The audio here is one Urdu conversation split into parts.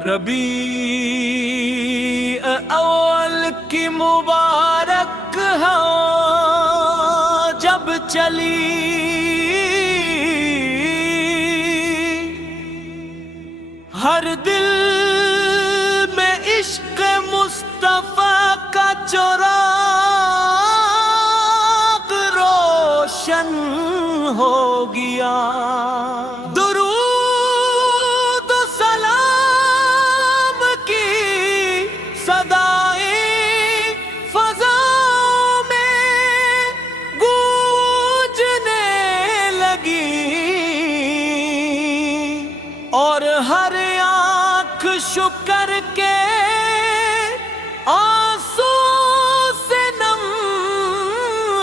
ربیع اول کی مبارک ہوا جب چلی، ہر دل میں عشق مصطفیٰ کا چراغ روشن ہو گیا۔ درود و سلام کی صدائیں فضاؤں میں گونجنے لگی، اور ہر آنکھ شکر کے آنسو سے نم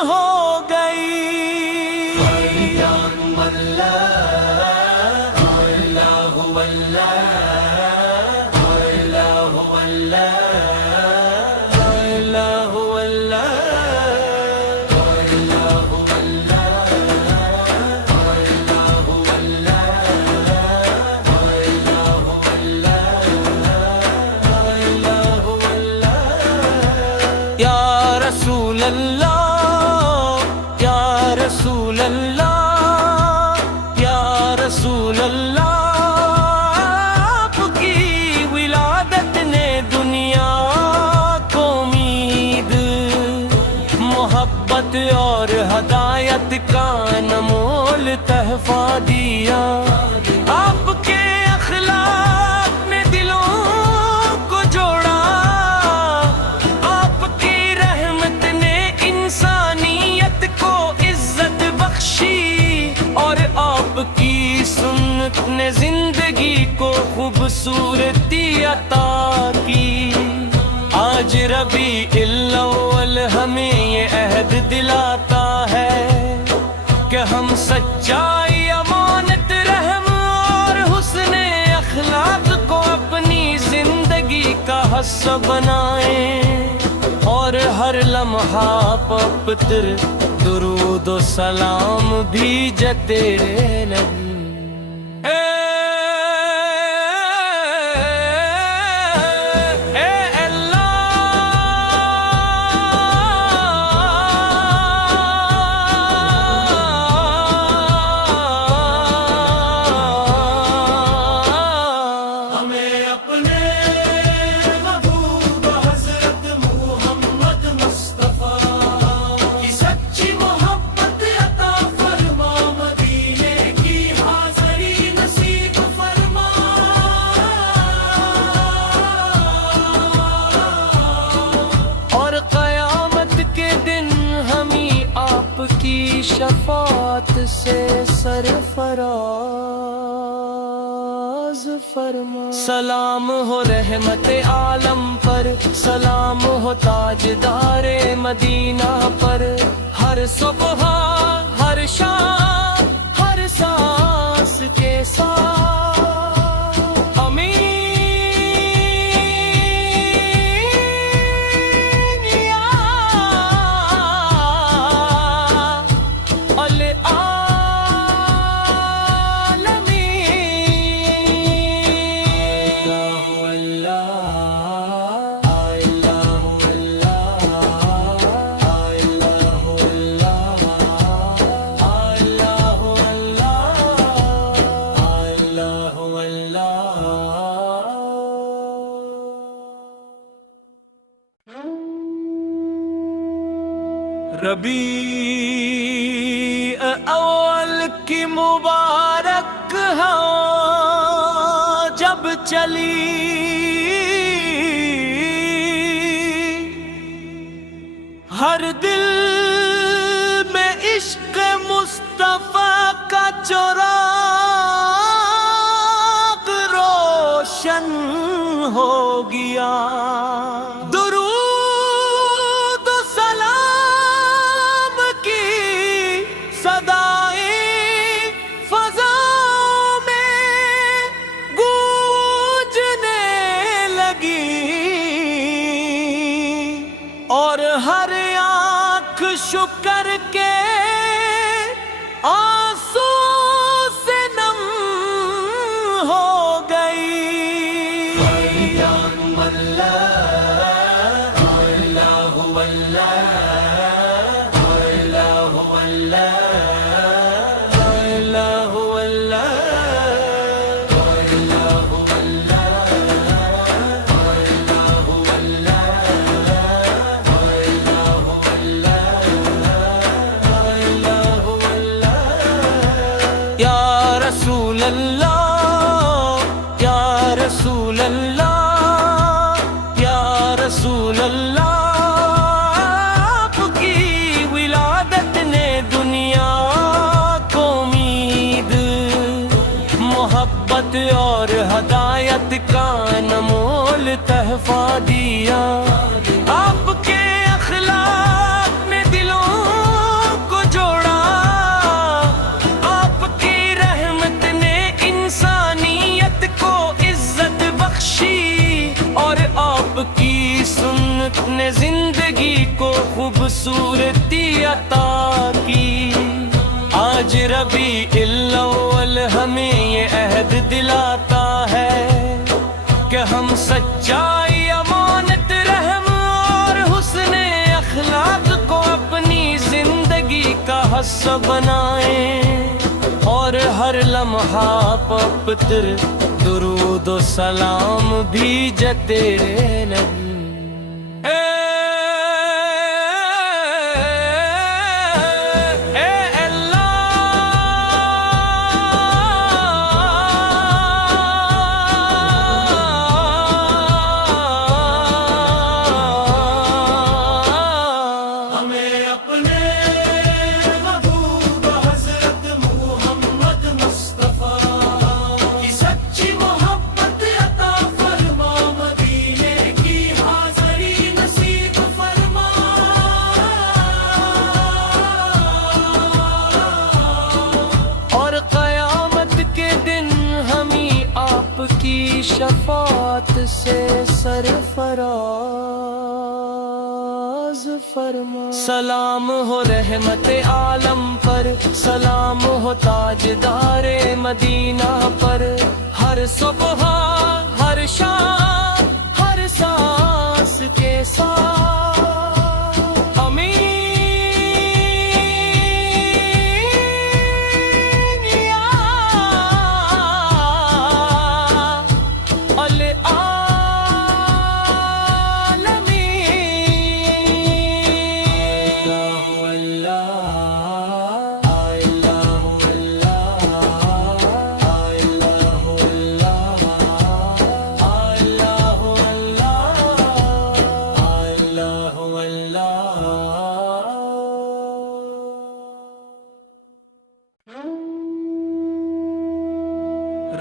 ہو گئی۔ یا رسول اللہ، یا رسول اللہ، یا رسول اللہ، آپ کی ولادت نے دنیا کو امید، محبت اور ہدایت کا انمول تحفہ دیا۔ آپ کے اخلاق نے دلوں کو جوڑا، آپ کی رحمت نے انسانیت کو عزت بخشی، اور آپ کی سنت نے زندگی کو خوبصورتی عطا کی۔ آج ربیع الاول ہمیں یہ عہد دلاتا ہے کہ ہم سچائی، امانت، رحم اور حسن اخلاق کو اپنی زندگی کا حصہ بنائیں، اور ہر لمحہ پتر درود و سلام بھیجے تیرے نبی۔ کی شفاعت سے سرفراز فرما۔ سلام ہو رحمت عالم پر، سلام ہو تاجدار مدینہ پر، ہر صبح، ہر شام، ہر سانس کے ساتھ ربیع اول کی مبارک ہوا جب چلی، ہر دل میں عشق مصطفیٰ کا چراغ روشن ہو گیا۔ اور ہر آنکھ شکر کے آنسو سے نم ہو گئی۔ اللہ یا رسول اللہ یا رسول اللہ، آپ کی ولادت نے دنیا کو امید، محبت اور ہدایت کا انمول تحفہ دیا۔ آپ کے اخلاق نے دلوں کو جوڑا، آپ کی رحمت نے انسانیت کو عزت بخشی، اور آپ کی سنت نے زندگی کو خوبصورتی عطا کی۔ آج ربیع الاول ہمیں یہ عہد دلاتا ہے کہ ہم سچائی، امانت، رحم اور حسن اخلاق کو اپنی زندگی کا حصہ بنائیں، اور ہر لمحہ پتر درود و سلام بھیجے تیرے نبی۔ کی شفاعت سے سرفراز فرما۔ سلام ہو رحمت عالم پر، سلام ہو تاجدار مدینہ پر، ہر صبح ہر شام ہر سانس کے ساتھ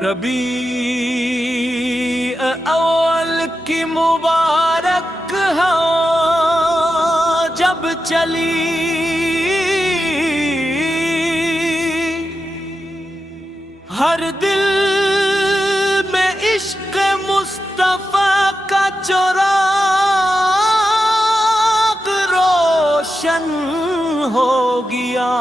ربیع اول کی مبارک ہوا جب چلی، ہر دل میں عشق مصطفیٰ کا چراغ روشن ہو گیا۔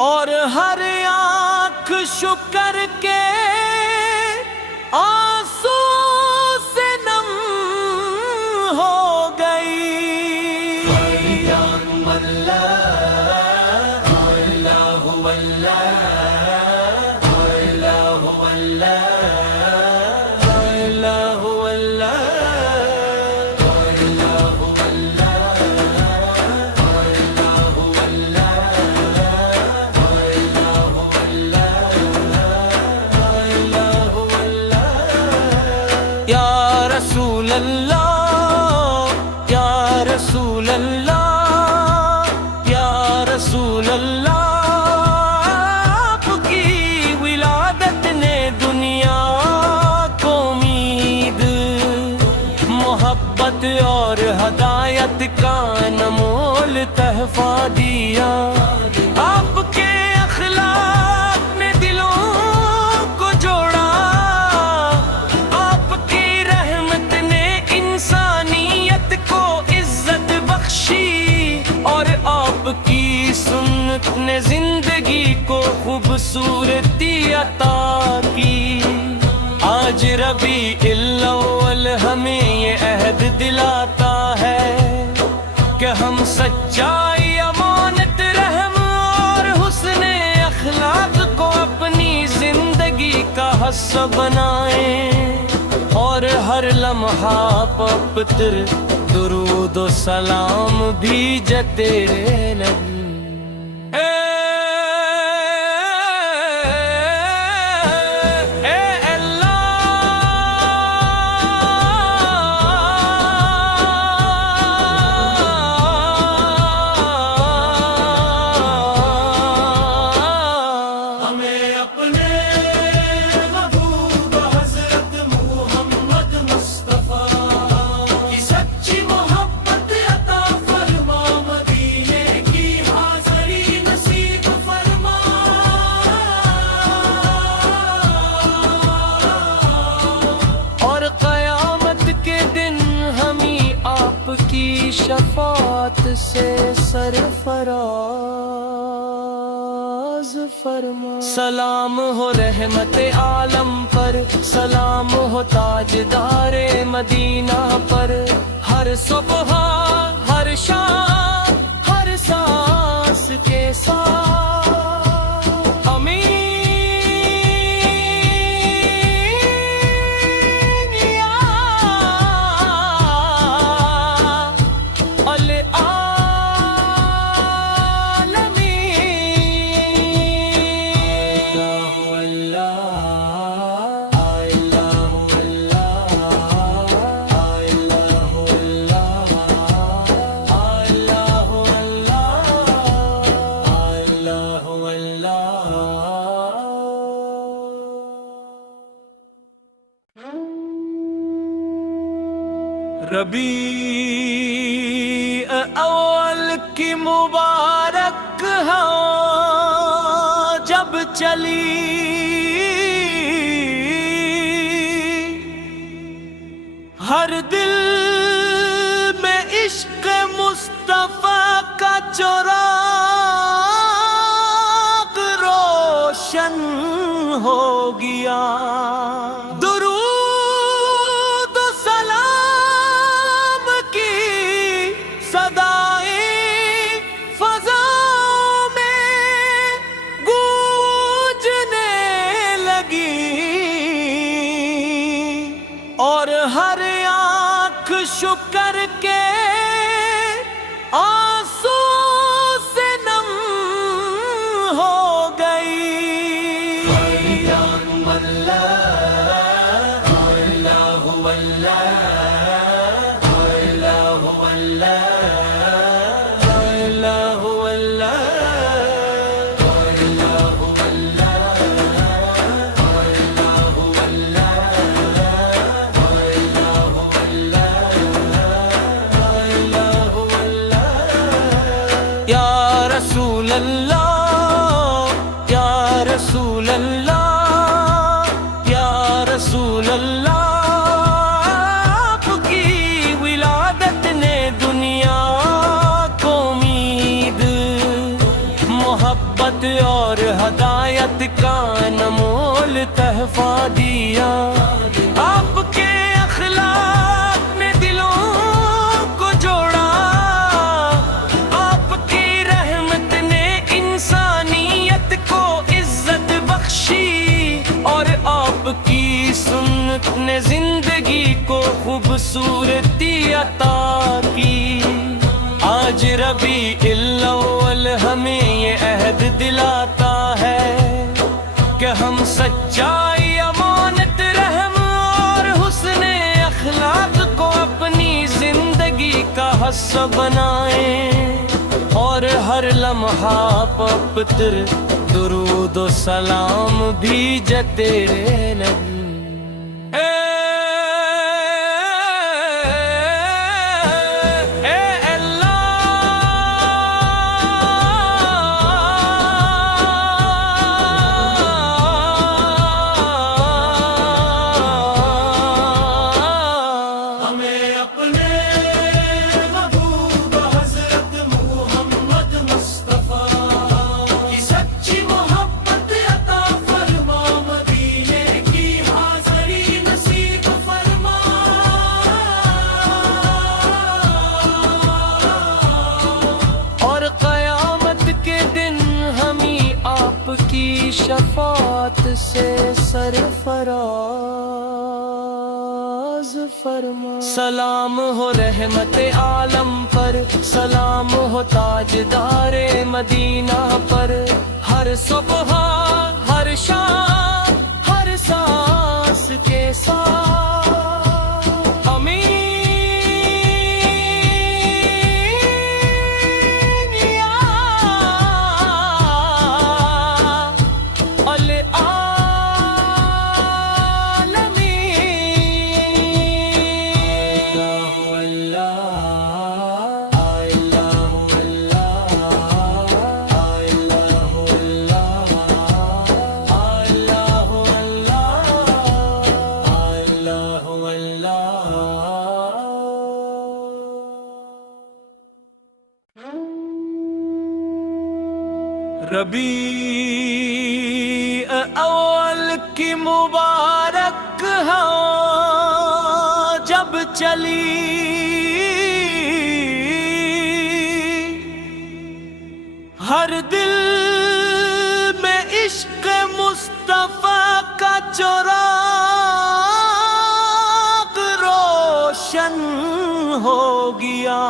اور ہر آنکھ شکر کے آنسو سے نم ہو گئی۔ یا رسول اللہ یا رسول اللہ یا رسول اللہ، آپ کی ولادت نے دنیا کو امید، محبت اور ہدایت کا انمول تحفہ دیا۔ آپ کے اخلاق نے دلوں کو جوڑا، آپ کی رحمت نے انسانیت کو عزت بخشی، اور آپ کی سنت نے زندگی کو خوبصورتی عطا کی۔ آج ربیع الاول ہمیں یہ عہد دلاتا ہے کہ ہم سچائی، امانت، رحم اور حسن اخلاق کو حصہ بنائیں اور ہر لمحہ پپتر درود و سلام بھیجے تیرے نبی کی شفاعت سے سرفراز فرما سلام ہو رحمت عالم پر سلام ہو تاجدار مدینہ پر ہر صبح ہر شام ہر سانس کے ساتھ ربیع اول کی مبارک ہوا جب چلی ہر دل میں عشق مصطفیٰ کا چراغ روشن ہو گیا اور ہر آنکھ شکر کے آنسو سے نم ہو گئی یا رسول اللہ یا رسول اللہ آپ کی ولادت نے دنیا کو امید محبت اور ہدایت کا انمول تحفہ دیا آپ کے اخلاق نے دلوں کو جوڑا اور آپ کی سنت نے زندگی کو خوبصورتی عطا کی آج ربیع الاول ہمیں یہ عہد دلاتا ہے کہ ہم سچائی امانت رحم اور حسن اخلاق کو اپنی زندگی کا حصہ بنائیں اور ہر لمحہ پپتر درود و سلام بھیجے تیرے نبی شفاعت سے سرفراز فرما۔ سلام ہو رحمت عالم پر، سلام ہو تاجدار مدینہ پر، ہر صبح ہر شام ہر سانس کے ساتھ آمین یا ربیع اول کی مبارک ہوا جب چلی، ہر دل میں عشق مصطفیٰ کا چراغ روشن ہو گیا۔